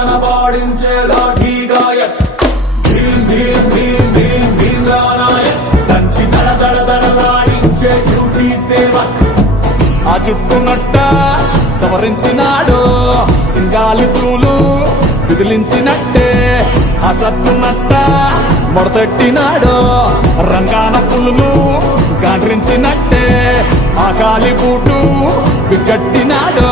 దడదన పాడించే లాఠీ గాయక్ భీమ్ భీమ్ భీమ్ భీమ్ భీమ్ నాయక్ దంచి దడదడదడలాడించే డ్యూటీ సేవక్ ఆ చుట్టునట్ట సవరించినాడు సింగాలి తూలు విదిలించినట్టే ఆ సత్తునట్ట మొడతెట్టినాడు రంగాన పులులు గాండ్రించినట్టే ఆ కాలి బూటు బిగ్గట్టినాడు